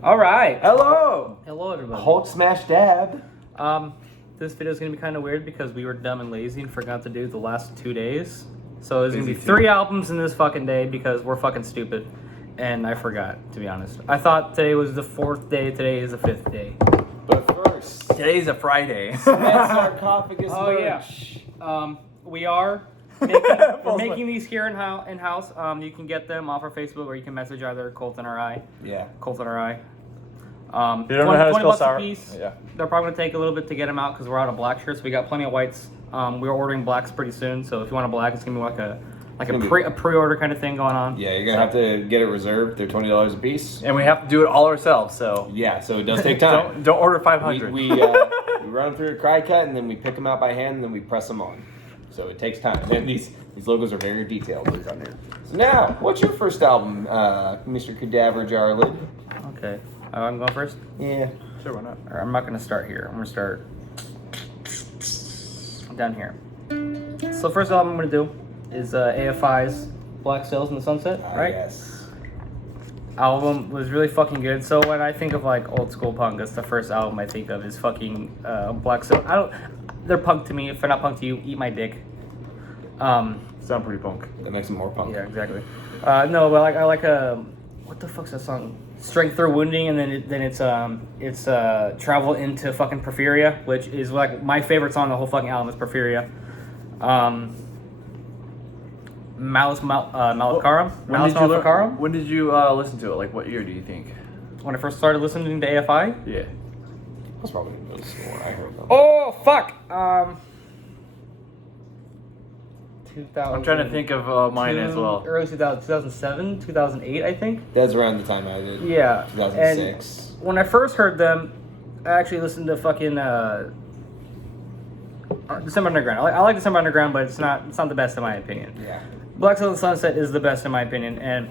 All right. Hello. Hello, everybody. Hulk smash dab. This video is gonna be kind of weird because we were dumb and lazy and forgot to do the last 2 days. So there's gonna be 3 albums in this fucking day because we're fucking stupid, and I forgot, to be honest. I thought today was the 4th day. Today is the 5th day. But first, today's a Friday. Smash sarcophagus merch. Yeah. We are making these here in house. You can get them off our Facebook, or you can message either Colton or I. Yeah. Colton or I. You don't know how to spell $20 sour? a piece. Yeah. They're probably gonna take a little bit to get them out because we're out of black shirts. We got plenty of whites. We're ordering blacks pretty soon, so if you want a black, it's gonna be like a pre-order kind of thing going on. Yeah, you're gonna have to get it reserved. They're $20 a piece. And we have to do it all ourselves, so Yeah, so it does take time. don't order 500. We run them through a cry cut, and then we pick them out by hand, and then we press them on. So it takes time. And these logos are very detailed. On there. So now, what's your first album, Mr. Cadaver Jar Lid? Okay. I'm going first. Yeah. Sure, why not? I'm not gonna start here. I'm gonna start down here. So first album I'm gonna do is AFI's Black Sails in the Sunset, right? Yes. Album was really fucking good. So when I think of like old school punk, that's the first album I think of is fucking Black Sails. They're punk to me. If they're not punk to you, eat my dick. Sound pretty punk. That makes them more punk. Yeah, exactly. No, but I like what the fuck's that song? Strength Through Wounding, and then it's Travel into fucking Porphyria, which is like my favorite song on the whole fucking album is Porphyria. Malice Maleficarum. Malice Maleficarum. When did you listen to it? Like, what year do you think? When I first started listening to AFI. Yeah. That's probably the most one I heard them. Oh fuck. 2000. I'm trying to think of mine as well. Early 2000, 2007, 2008, I think. That's around the time I did. Yeah. 2006. And when I first heard them, I actually listened to fucking December Underground. I like December Underground, but it's not the best in my opinion. Yeah. Black Sails in the Sunset is the best in my opinion, and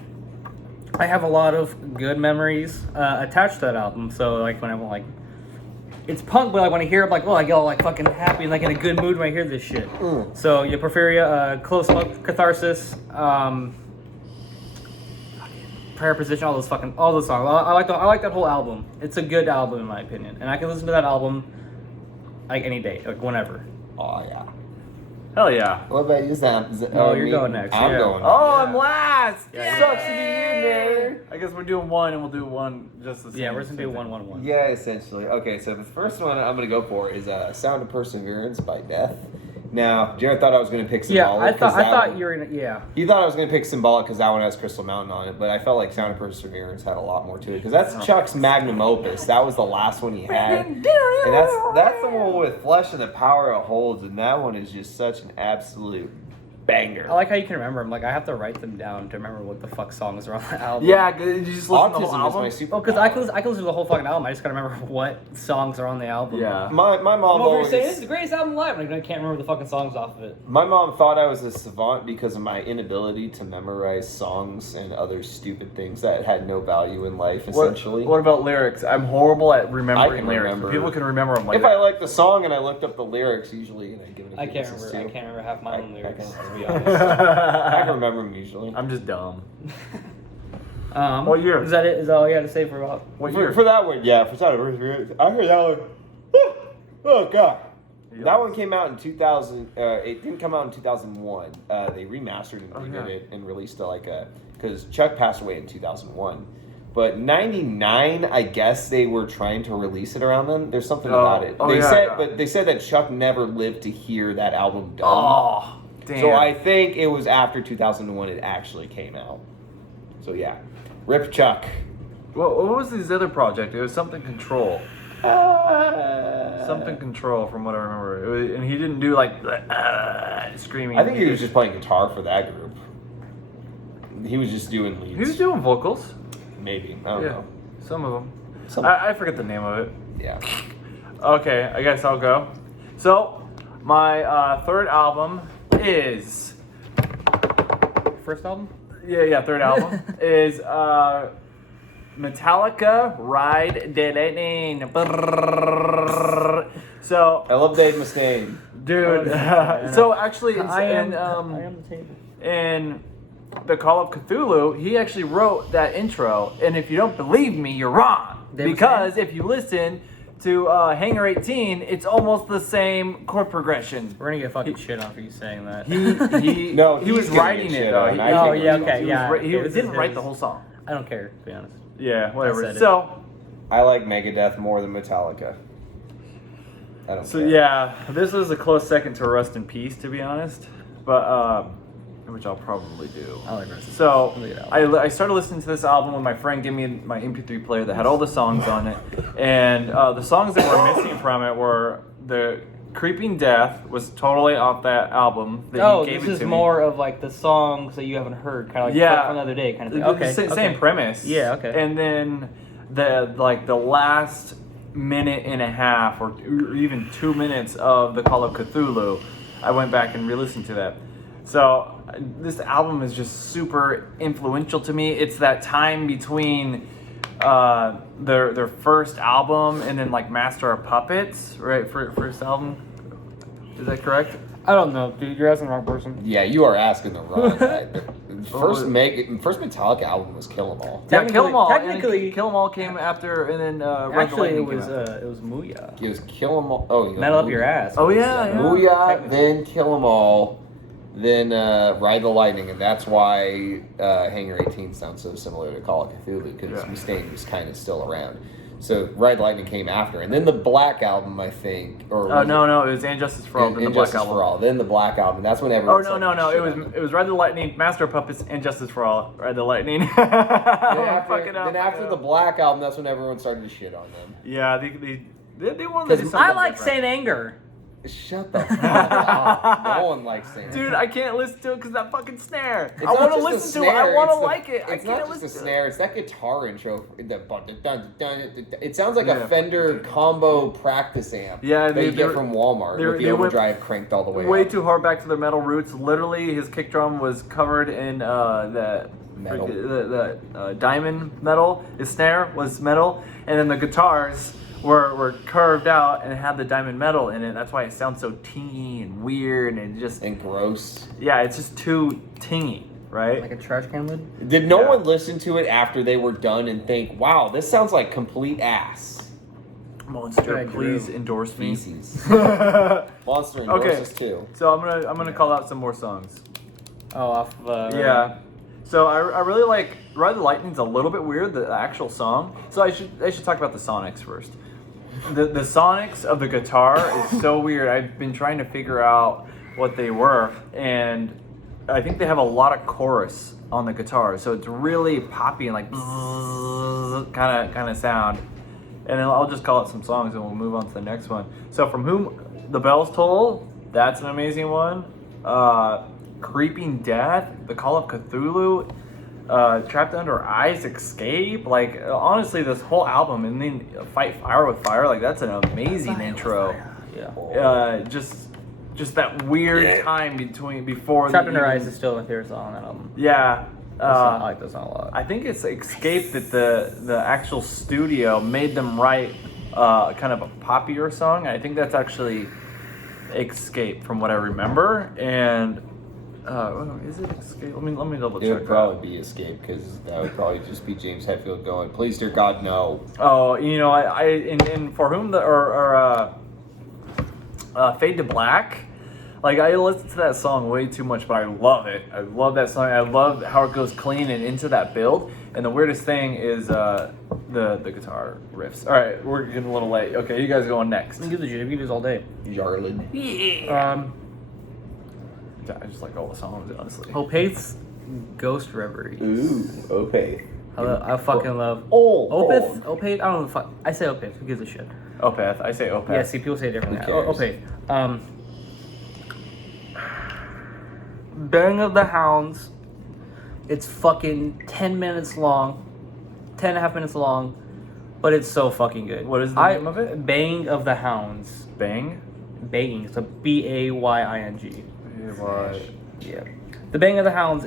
I have a lot of good memories attached to that album. So like when I'm like, it's punk, but like when I hear it, like, oh, I get all like fucking happy and like in a good mood when I hear this shit. So yeah, Porphyria, Close Look, Catharsis, Prayer Position, all those songs. I like that whole album. It's a good album in my opinion, and I can listen to that album like any day, like whenever. Oh yeah. Hell yeah. What about you, Sam? Oh, you're going next. I'm Yeah. going. Oh, I'm last. Yeah. Sucks to be you, nerd. I guess we're doing one, and we'll do one just the same. Yeah, we're just gonna do 1-1-1. Yeah, essentially. Okay, so the first one I'm gonna go for is "Sound of Perseverance" by Death. Now, Jared thought I was gonna pick Symbolic. Yeah, I thought you were gonna. Yeah. He thought I was gonna pick Symbolic because that one has Crystal Mountain on it, but I felt like "Sound of Perseverance" had a lot more to it because that's Chuck's magnum opus. That was the last one he had, and that's the one with Flesh and the Power It Holds, and that one is just such an absolute banger. I like how you can remember them. Like I have to write them down to remember what the fuck songs are on the album. Yeah, did you just listen to the whole Autism is album? my super. Oh, because I can listen to the whole fucking album. I just gotta remember what songs are on the album. Yeah. My mom Well, if you're always. saying this is the greatest album live, like, I can't remember the fucking songs off of it. My mom thought I was a savant because of my inability to memorize songs and other stupid things that had no value in life, essentially. What about lyrics? I'm horrible at I remembering can lyrics. remember. People can remember them like If that. I like the song and I looked up the lyrics, usually, and I give it a I few can't listens remember. I to. can't remember half my own lyrics. To be I honest. can remember them usually. I'm just dumb. What year? Is that it? Is that all you had to say for about? What year? For that one, yeah, for Sound of Perseverance. I heard that one. Oh, God. Yeah. That one came out in 2000. It didn't come out in 2001. They remastered and redid it and released because Chuck passed away in 2001. But 99, I guess they were trying to release it around then. There's something about it. They said that Chuck never lived to hear that album done. Oh, damn. So I think it was after 2001 it actually came out. So yeah, Rip Chuck. What was his other project? It was something Control. Something Control, from what I remember. And he didn't do like screaming. I think he was just playing guitar for that group. He was just doing leads. He was doing vocals. Maybe. I don't know. Some of them. Some- I forget the name of it. Yeah. Okay, I guess I'll go. So, my third album is... First album? Yeah, third album is Metallica Ride the Lightning. So, I love Dave Mustaine. dude. So actually, it's I am in the table. in the Call of Cthulhu, he actually wrote that intro. And if you don't believe me, you're wrong. They Because if you listen to Hangar 18, it's almost the same chord progression. We're gonna get fucking shit on for you saying that. He No, he was he's gonna writing get it shit though. on. He- I Oh, take yeah, it. okay, yeah. He Okay, this didn't is write his- the whole song. I don't care, to be honest. Yeah, whatever. said it. So I like Megadeth more than Metallica. I don't care. yeah, this is a close second to Rust in Peace, to be honest. But which I'll probably do. I like Rust in So Peace. Look at that I started listening to this album when my friend gave me my MP3 player that had all the songs on it, and the songs that were missing from it were the Creeping Death was totally off that album. That Oh, he gave this it is to me. more of like the songs that you haven't heard, kind of like Yeah. from the other day, kind of thing. The Okay, same okay. premise. Yeah, okay. And then the last minute and a half or even 2 minutes of the Call of Cthulhu, I went back and re-listened to that. So this album is just super influential to me. It's that time between their first album and then like Master of Puppets, right? First album. Is that correct? I don't know, dude. You're asking the wrong person. Yeah, you are asking the wrong guy. First Metallica album was Kill 'Em All. Yeah, Kill 'Em All. Technically, Kill 'Em All came after, and then Ride the actually, it Lightning came was out. Muya. It was Kill 'Em All. Oh, Metal up your ass. Oh, yeah, yeah. Booyah, Technically. then Kill 'Em All, then Ride the Lightning, and that's why Hangar 18 sounds so similar to Call of Cthulhu, because Yeah. Mustaine was kind of still around. So Ride the Lightning came after, and then the Black Album, I think, or Oh no, it was And Justice for All, then the Black Injustice Album. for All, then the Black Album. That's when Oh everyone. no, it was Ride the Lightning, Master of Puppets, and Justice for All. Ride the Lightning. Then after the Black Album, that's when everyone started to shit on them. Yeah, they wanted to do something I like different. Saint Anger. Shut the fuck up. No one likes saying Dude, I can't listen to it because that fucking snare. It's I not want to just the listen to it. I snare, want it's to the- like it. I It's can't not just listen the to snare, it. it's that guitar intro. It sounds like Yeah. a Fender combo practice amp Yeah, that you they get were- from Walmart they with the went overdrive cranked all the way Way up. too hard back to their metal roots. Literally, his kick drum was covered in the Metal. the diamond metal. His snare was metal, and then the guitars were curved out and had the diamond metal in it. That's why it sounds so tingy and weird and just And gross. yeah, it's just too tingy, right? Like a trash can lid? Did no Yeah. one listen to it after they were done and think, wow, this sounds like complete ass? Monster, I please drew endorse me. Feces. So Monster Okay. endorses too. I'm gonna call out some more songs. Oh, off of, Yeah. So I really like Ride the Lightning's a little bit weird, the actual song. So I should talk about the sonics first. The sonics of the guitar is so weird. I've been trying to figure out what they were, and I think they have a lot of chorus on the guitar, so it's really poppy and like kind of sound. And then I'll just call it some songs, and we'll move on to the next one. So From Whom the Bells Toll, that's an amazing one. Creeping Death, The Call of Cthulhu, Trapped Under Ice, Escape. Like honestly, this whole album, and then Fight Fire with Fire. Like that's an amazing intro. Yeah. Just that weird time before Trapped the Under even- Ice is still my favorite song on that album. Yeah. I like that song a lot. I think it's Escape that the actual studio made them write kind of a poppier song. I think that's actually Escape from what I remember. And is it Escape? Let me double It check. would that. probably be Escape, because that would probably just be James Hetfield going, please, dear God, no. Oh, you know, in For Whom the Fade to Black. Like I listen to that song way too much, but I love it. I love that song. I love how it goes clean and into that build. And the weirdest thing is the guitar riffs. All right, we're getting a little late. Okay, you guys going next? We can do the JV this all day. Jarlin. Yeah. I just like all the songs, honestly. Opath's Ghost Reverie. Ooh, Opeth. I fucking love Opeth. Opath? I don't know. Fuck. I say Opath. Who gives a shit? Opeth. I say Opeth. Yeah. See, people say it differently. Who cares? Opath. Bang of the Hounds. It's fucking 10 minutes long, 10 and a half minutes long, but it's so fucking good. What is the name of it? Bang of the Hounds. Bang. Banging. So Baying. What? Yeah. The Bang of the Hounds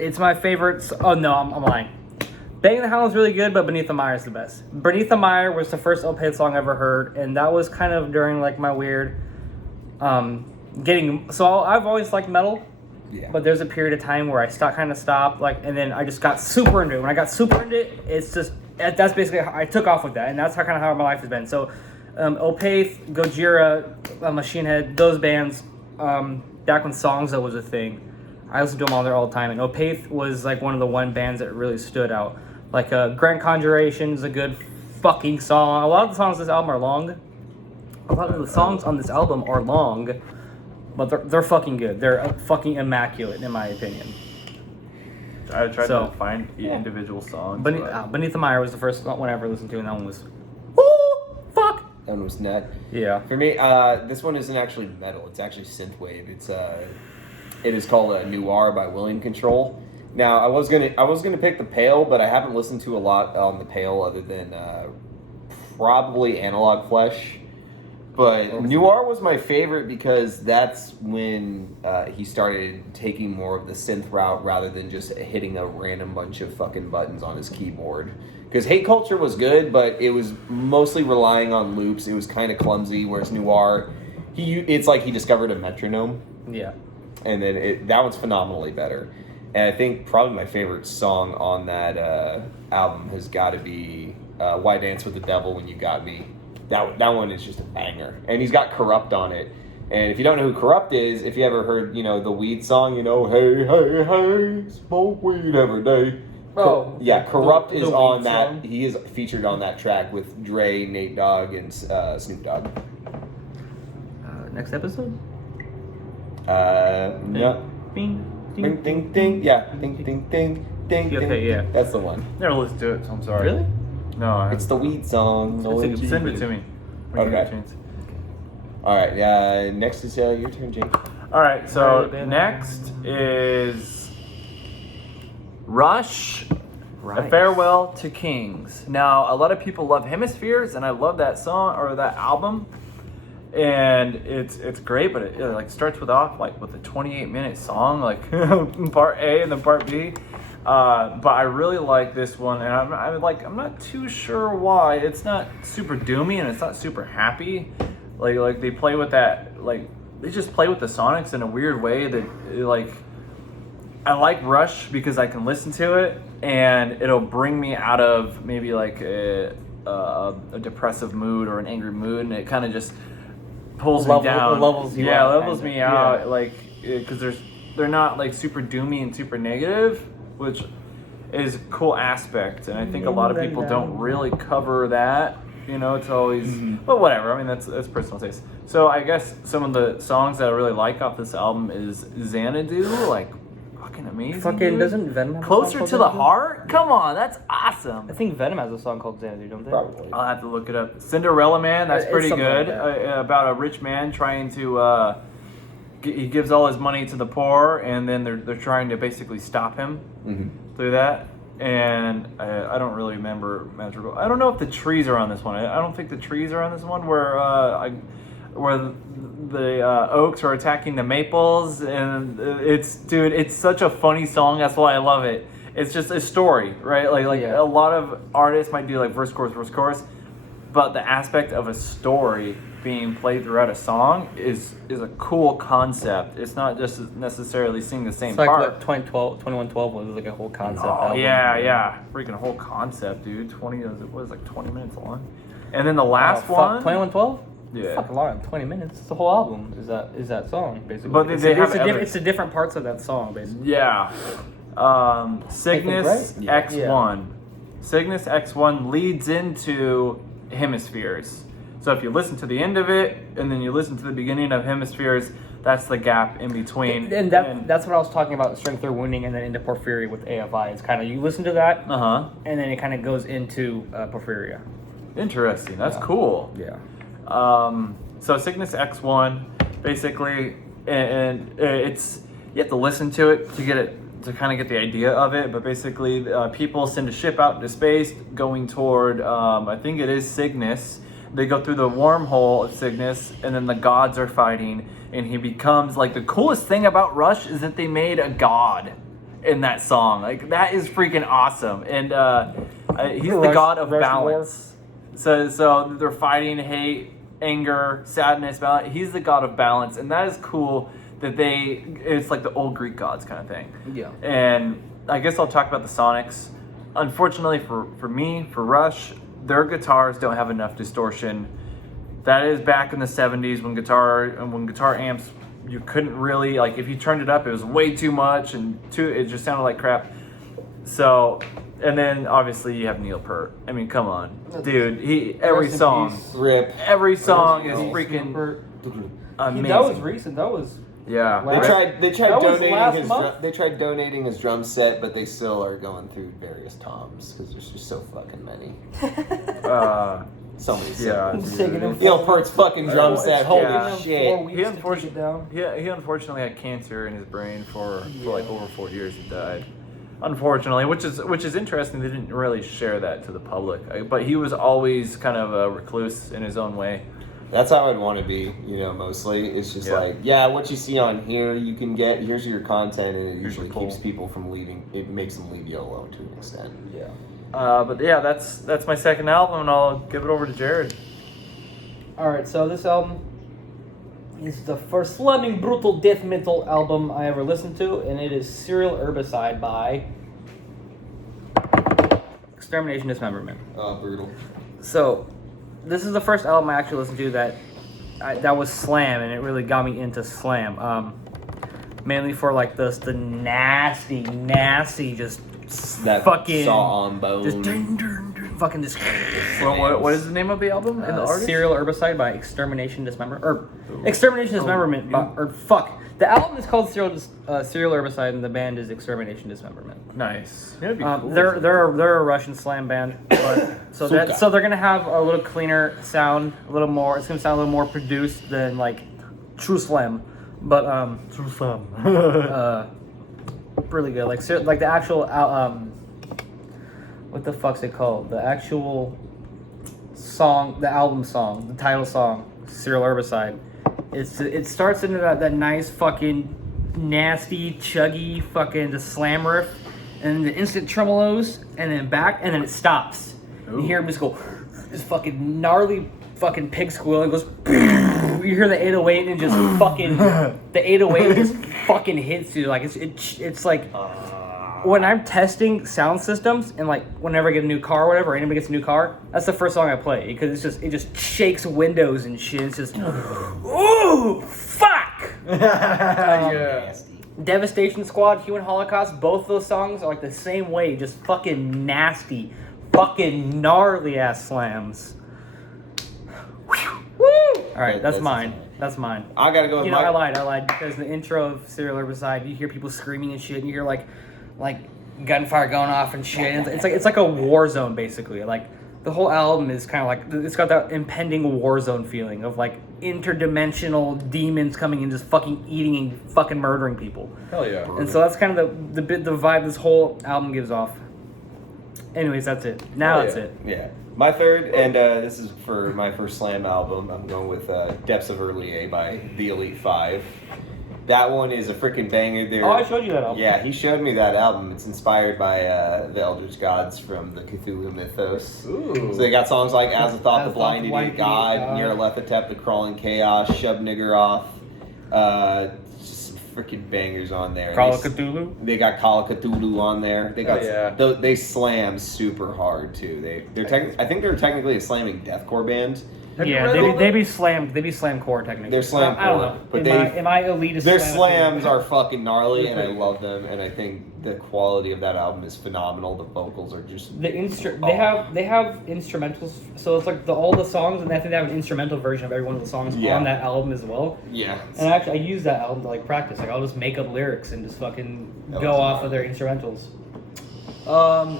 it's my favorite. Oh no, I'm lying. Bang of the Hounds is really good, but Beneath the Mire is the best. Beneath the Mire was the first Opeth song I ever heard, and that was kind of during like my weird, so I've always liked metal, Yeah. But there's a period of time where I stopped, like, and then I just got super into it. When I got super into it, it's just that's basically how I took off with that, and that's how my life has been. So, Opeth, Gojira, Machine Head, those bands, back when Songza was a thing, I listened to them all the time. And Opeth was like one of the bands that really stood out. Like Grand Conjuration is a good fucking song. A lot of the songs on this album are long. A lot of the songs on this album are long, but they're fucking good. They're fucking immaculate in my opinion. I tried to find individual songs. Beneath the Mire was the first one I ever listened to, and that one was, oh fuck. That one was net. Yeah. For me, this one isn't actually metal. It's actually synthwave. It is called Noir by William Control. Now, I was gonna pick the Pale, but I haven't listened to a lot on the Pale other than probably Analog Flesh. But Noir was my favorite because that's when he started taking more of the synth route rather than just hitting a random bunch of fucking buttons on his keyboard. Because Hate Culture was good, but it was mostly relying on loops. It was kind of clumsy, whereas Noir, it's like he discovered a metronome. Yeah. And then that one's phenomenally better. And I think probably my favorite song on that album has got to be Why Dance with the Devil When You Got Me. That one is just a banger. And he's got Corrupt on it. And if you don't know who Corrupt is, if you ever heard, the Weed song, hey, hey, hey, smoke weed every day. Oh. Yeah, Corrupt is on that. Song. He is featured on that track with Dre, Nate Dogg, and Snoop Dogg. Next episode? No. Bing, Ding, ding, ding. Yeah. Ding, ding, ding, ding, Okay, ding. yeah. That's the one. Never listened to it, so I'm sorry. Really? No, It's the Weed song. Send it to me. when you get a Okay. chance. All right. Next is your turn, Jake. All right. So Right, next is Rush. Right. A Farewell to Kings. Now, a lot of people love Hemispheres, and I love that song or that album, and it's great. But it like starts with a 28-minute song, like part A and then part B. But I really like this one, and I'm not too sure why. It's not super doomy and it's not super happy. Like they play with that, they just play with the sonics in a weird way that I like Rush because I can listen to it and it'll bring me out of maybe a depressive mood or an angry mood, and it kind of just pulls me down. It levels you yeah, out, levels kinda. me out. Yeah. Because they're not super doomy and super negative, which is a cool aspect, and I think a lot of people don't really cover that. It's always, but whatever. I mean, that's personal taste. So I guess some of the songs that I really like off this album is Xanadu, fucking amazing. Fucking dude. doesn't Venom have a Closer song called to the Xanadu? Heart? Come on, that's awesome. I think Venom has a song called Xanadu, don't they? Probably. I'll have to look it up. Cinderella Man, that's It's pretty something good. like that. About a rich man trying to, he gives all his money to the poor, and then they're trying to basically stop him through that. And I don't really remember Magical. I don't know if the trees are on this one. I don't think the trees are on this one where the oaks are attacking the maples, and it's such a funny song. That's why I love it. It's just a story, right? Yeah. A lot of artists might do verse chorus, but the aspect of a story being played throughout a song is a cool concept. It's not just necessarily sing the same It's like part. what 2112 was, like a whole concept Oh, album. yeah. Freaking whole concept, dude. 20 minutes long. And then the last one. 2112? Yeah. Fucking long, 20 minutes. It's the whole album is that song, basically. But they have other- it's the different parts of that song, basically. Yeah. Cygnus right? Yeah. X1. Cygnus X1 leads into Hemispheres. So if you listen to the end of it and then you listen to the beginning of Hemispheres, that's the gap in between. And that's what I was talking about, Strength or Wounding, and then into Porphyria with AFI. It's kind of, you listen to that, and then it kind of goes into Porphyria. Interesting. That's cool. Yeah. So Cygnus X1, basically, and it's, you have to listen to it to kind of get the idea of it, but basically people send a ship out into space going toward, I think it is Cygnus. They go through the wormhole of Cygnus, and then the gods are fighting, and he becomes, the coolest thing about Rush is that they made a god in that song. That is freaking awesome. And he's the god of Rush balance. So they're fighting hate, anger, sadness, balance. He's the god of balance, and that is cool it's like the old Greek gods kind of thing. Yeah. And I guess I'll talk about the Sonics. Unfortunately for me, for Rush, their guitars don't have enough distortion. That is back in the 70s when guitar amps, you couldn't really, like, if you turned it up, it was way too much and it just sounded like crap. So, and then obviously you have Neil Peart. I mean, come on, dude. Every song is freaking amazing. That was recent. That was. Yeah. They tried That was donating last month? they tried donating his drum set, but they still are going through various toms because there's just so fucking many. So many. Yeah. It's taking him Neil Peart's fucking drum set. Holy Yeah. 4 shit. weeks to take it down. He unfortunately had cancer in his brain for like over 4 years. He died. Unfortunately, which is interesting. They didn't really share that to the public, but he was always kind of a recluse in his own way. That's how I'd want to be, mostly. It's just what you see on here, you can get, here's your content, and it usually keeps people from leaving. It makes them leave you alone to an extent. Yeah. But yeah, that's my second album, and I'll give it over to Jared. All right, so this album is the first slamming brutal death metal album I ever listened to, and it is Serial Herbicide by Extermination Dismemberment. Oh, brutal. So, this is the first album I actually listened to that was slam, and it really got me into slam. Mainly for like the nasty, just That fucking saw on bone. just dun, dun, dun, fucking just. What is the name of the album and the artist? Serial Herbicide by Extermination Dismemberment, or Extermination Dismemberment, The album is called Serial Herbicide, and the band is Extermination Dismemberment. Nice. That'd be cool. They're a Russian slam band, but so they're gonna have a little cleaner sound, a little more. It's gonna sound a little more produced than like True Slam, but True Slam, really good. Like the actual what the fuck's it called? The actual song, the album song, the title song, Serial Herbicide. It starts into that nice fucking nasty chuggy fucking the slam riff, and the instant tremolos, and then back, and then it stops. You hear him just go, this fucking gnarly fucking pig squeal, and it goes. You hear the 808 and just fucking the 808 just fucking hits you like it's like. When I'm testing sound systems and like whenever I get a new car or whatever, or anybody gets a new car, that's the first song I play because it just shakes windows and shit. It's just ooh fuck. Devastation Squad, Human Holocaust, both those songs are like the same way, just fucking nasty, fucking gnarly ass slams. Woo! All right, that's mine. That's mine. I gotta go with I lied because in the intro of Serial Herbicide, you hear people screaming and shit, and you hear like gunfire going off and shit. And it's like a war zone basically. Like the whole album is kind of like it's got that impending war zone feeling of like interdimensional demons coming and just fucking eating and fucking murdering people. Hell yeah. And so that's kind of the vibe this whole album gives off. Anyways, that's it. Now that's it. Yeah. My third, and this is for my first slam album, I'm going with Depths of Early A by The Elite 5. That one is a freaking banger. There. Oh, I showed you that album. Yeah, he showed me that album. It's inspired by the Eldritch Gods from the Cthulhu mythos. Ooh. So they got songs like Azathoth, the Blinded Blinded God, God. Nyarlathotep, the Crawling Chaos, Shub Nigger Off. Just some freaking bangers on there. Call of Cthulhu? They got Call of Cthulhu on there. They got yeah. they slam super hard too. I think they're technically a slamming deathcore band. Yeah, they be slam core technically. They're slam I don't core, know. but Am I elitist? their slam slams are fucking gnarly, and I love them. And I think the quality of that album is phenomenal. The vocals are just they have instrumentals, so it's like all the songs, and I think they have an instrumental version of every one of the songs on that album as well. Yeah. And actually, I use that album to like practice. Like I'll just make up lyrics and just fucking go off of their instrumentals.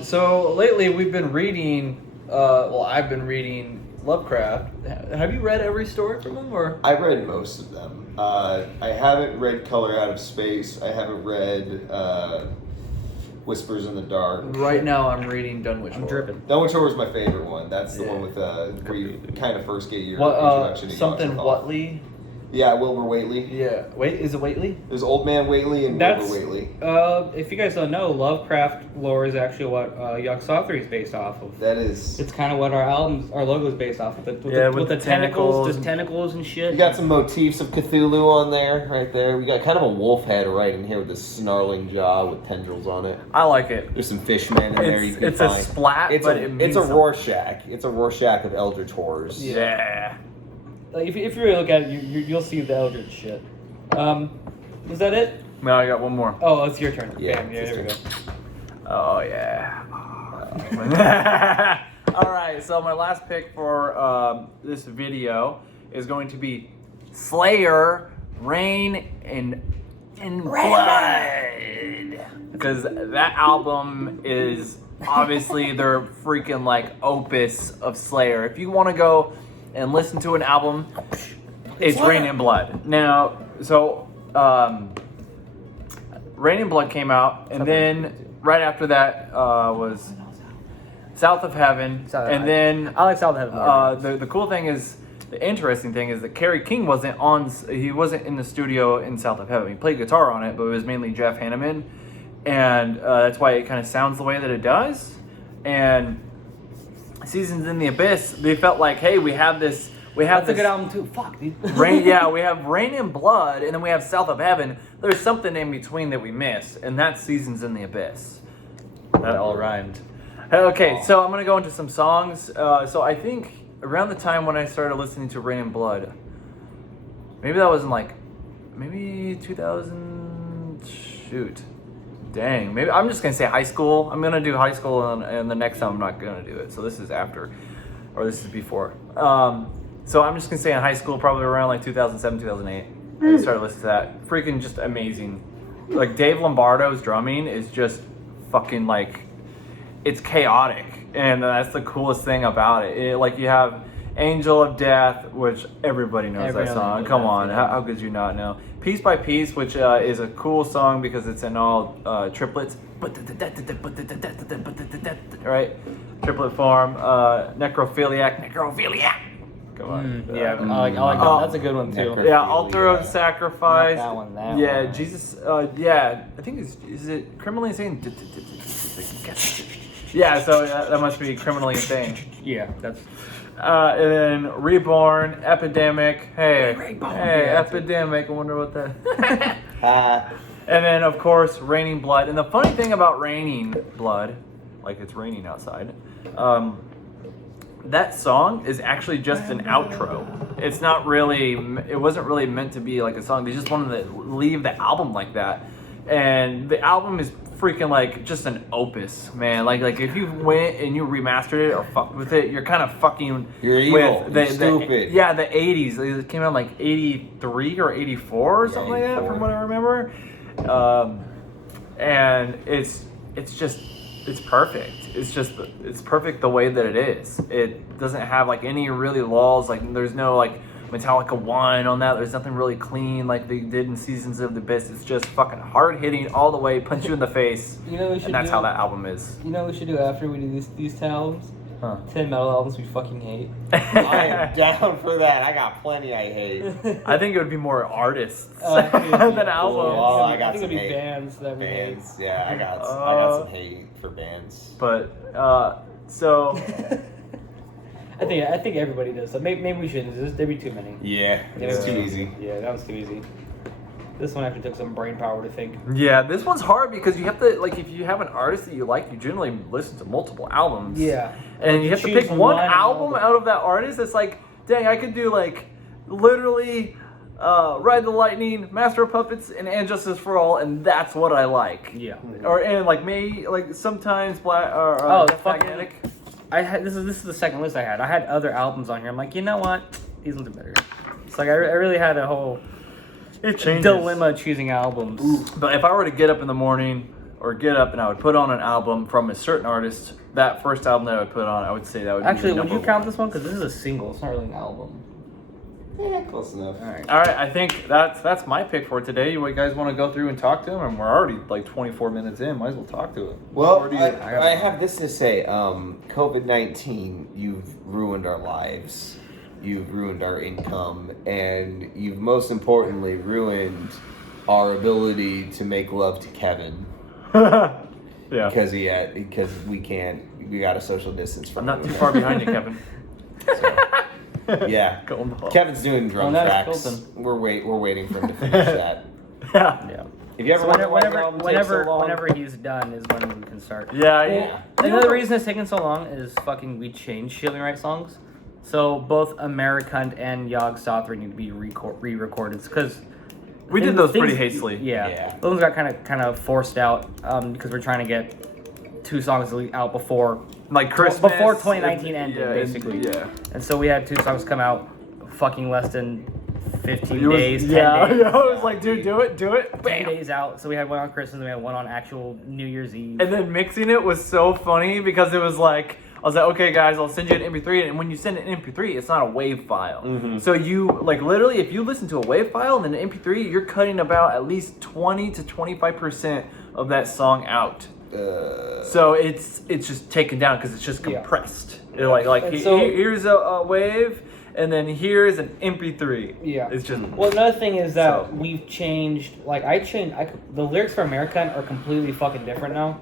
So lately we've been reading. I've been reading Lovecraft. Have you read every story from him, or? I read most of them. I haven't read Color Out of Space. I haven't read Whispers in the Dark. Right now, I'm reading Dunwich. I'm dripping. Dunwich Horror is my favorite one. That's the one with where you kind of first get your What? introduction to Something Yogg-Sothoth. Whatley. Yeah, Wilbur Whately. Yeah. Wait, is it Whately? There's Old Man Whately and That's Wilbur Whately. if you guys don't know, Lovecraft lore is actually what Yog-Sothoth is based off of. That is. It's kind of what our logo is based off of. With with the the tentacles, tentacles. just tentacles and shit. You got some motifs of Cthulhu on there, right there. We got kind of a wolf head right in here with this snarling jaw with tendrils on it. I like it. There's some fishmen in there. You can It's find. a splat, It's but a, it means it's a something. Rorschach. It's a Rorschach of Eldritch horrors. Yeah. Like, if you really look at it, you'll see the Eldritch shit. Was that it? No, I got one more. Oh, it's your turn. Yeah, Bam, yeah, it's there we his go. Oh yeah. All right. So my last pick for this video is going to be Slayer, Rain and Blood, because that album is obviously their freaking like opus of Slayer. If you want to go and listen to an album, it's Rain and Blood. Now, so Rain and Blood came out, and then right after that was South of Heaven, and then I like South of Heaven more. the cool thing is, the interesting thing is that Kerry King wasn't in the studio in South of Heaven. He played guitar on it, but it was mainly Jeff Hanneman, and that's why it kind of sounds the way that it does. And Seasons in the Abyss, they felt like, hey, we have this. That's a good album too. Fuck, dude. Rain, yeah, we have Rain and Blood, and then we have South of Heaven. There's something in between that we miss, and that's Seasons in the Abyss. That all rhymed. Okay, so I'm gonna go into some songs. So I think around the time when I started listening to Rain and Blood, maybe that was in maybe 2000. Shoot, dang. Maybe I'm just gonna say high school. I'm gonna do high school, and the next time I'm not gonna do it. So this is after, or this is before. So I'm just gonna say in high school, probably around like 2007, 2008. I started listening to that. Freaking just amazing. Like Dave Lombardo's drumming is just fucking like, it's chaotic, and that's the coolest thing about it. Like you have Angel of Death, which everybody knows that song. Come on, how could you not know? Piece by Piece, which is a cool song because it's in all triplets. Right? Triplet form. Necrophiliac. Come on. Yeah, I like that. That's a good one too. Yeah, Altar of Sacrifice. Not that one. Yeah, Jesus. Yeah, I think is it Criminally Insane? Yeah, so that must be Criminally Insane. Yeah, that's. And then Reborn, Epidemic. Hey, Yeah, Epidemic. I wonder what that. And then of course Raining Blood. And the funny thing about Raining Blood, like it's raining outside, that song is actually just an outro. It's not really. It wasn't really meant to be like a song. They just wanted to leave the album like that, and the album is freaking like just an opus, man. Like if you went and you remastered it or fucked with it, you're kind of fucking. You're evil. With You're stupid. Yeah, the 80s. It came out in like 83 or 84 or something like that, from what I remember. And it's perfect. It's perfect the way that it is. It doesn't have like any really lulls. Like there's no like Metallica 1 on that. There's nothing really clean like they did in Seasons of the Abyss. It's just fucking hard hitting all the way, punch you in the face. You know what we should And that's do? how that album is. You know what we should do after we do these 10 albums? Huh. 10 metal albums we fucking hate. I am down for that. I got plenty I hate. I think it would be more artists Dude, than yeah. albums. Oh, I I got think some it'd be hate. bands that we hate. Bands, yeah, I got some hate for bands. But so I think everybody does. So maybe we shouldn't. There'd be too many. Yeah, it's too easy. Yeah, that was too easy. This one actually took some brain power to think. yeah, this one's hard because you have to like if you have an artist that you like, you generally listen to multiple albums. Yeah. And you have to choose pick one one album out of that artist. It's like, dang, I could do like literally Ride the Lightning, Master of Puppets, and Justice for All, and that's what I like. Yeah. Or and like maybe like sometimes Black or Death fucking- Magnetic. I had this is the second list I had. I had other albums on here. I'm like, you know what? These ones are better. It's like I really had a whole It changes. dilemma choosing albums. But if I were to get up in the morning or get up and I would put on an album from a certain artist, that first album that I would put on, I would say that would Actually, be would you number count one. this one? Because this is a single. It's not really an album. Yeah, close enough. All right. All right, I think that's my pick for today. You guys want to go through and talk to him? And we're already like 24 minutes in. Might as well talk to him. Well, Or do you- I have this to say. COVID-19, you've ruined our lives. you've ruined our income, and you've most importantly ruined our ability to make love to Kevin. Yeah. Because we got a social distance from I'm not him. too far behind you, Kevin. So, yeah. Golden ball. Kevin's doing drum that's tracks. Colton. We're waiting for him to finish that. Yeah. If you ever So wonder why the album takes so long, whenever he's done is when we can start. Yeah. Another reason it's taking so long is we changed Shielding Right songs. So both Americant and Yog Sothory need to be re-recorded because We did those pretty hastily. Yeah. Those got kind of forced out because we're trying to get 2 songs out before Like Christmas. before 2019 ended, basically. Yeah. And so we had 2 songs come out fucking less than 15 It was- days, 10 yeah, days. yeah, I was like, dude, do it. 10 Bam. days out. So we had one on Christmas and we had one on actual New Year's Eve. And then mixing it was so funny because it was like, I was like, okay, guys, I'll send you an MP3. And when you send an MP3, it's not a WAV file. Mm-hmm. So you, like, literally, if you listen to a WAV file and then an MP3, you're cutting about at least 20 to 25% of that song out. So it's just taken down because it's just compressed. And so- Here's a wave, and then here's an MP3. Yeah. It's just Well, another thing is that So- we've changed. Like the lyrics for American are completely fucking different now.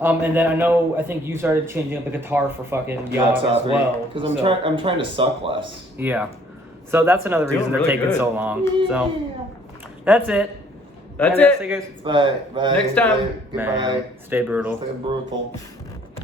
And then I think you started changing up the guitar for fucking Yog as well. Because I'm trying to suck less. Yeah. So that's another Doing reason really they're taking good. so long. So that's it. That's Yeah, it. see you guys. Bye. Next time. Goodbye. Man, stay brutal. Stay brutal.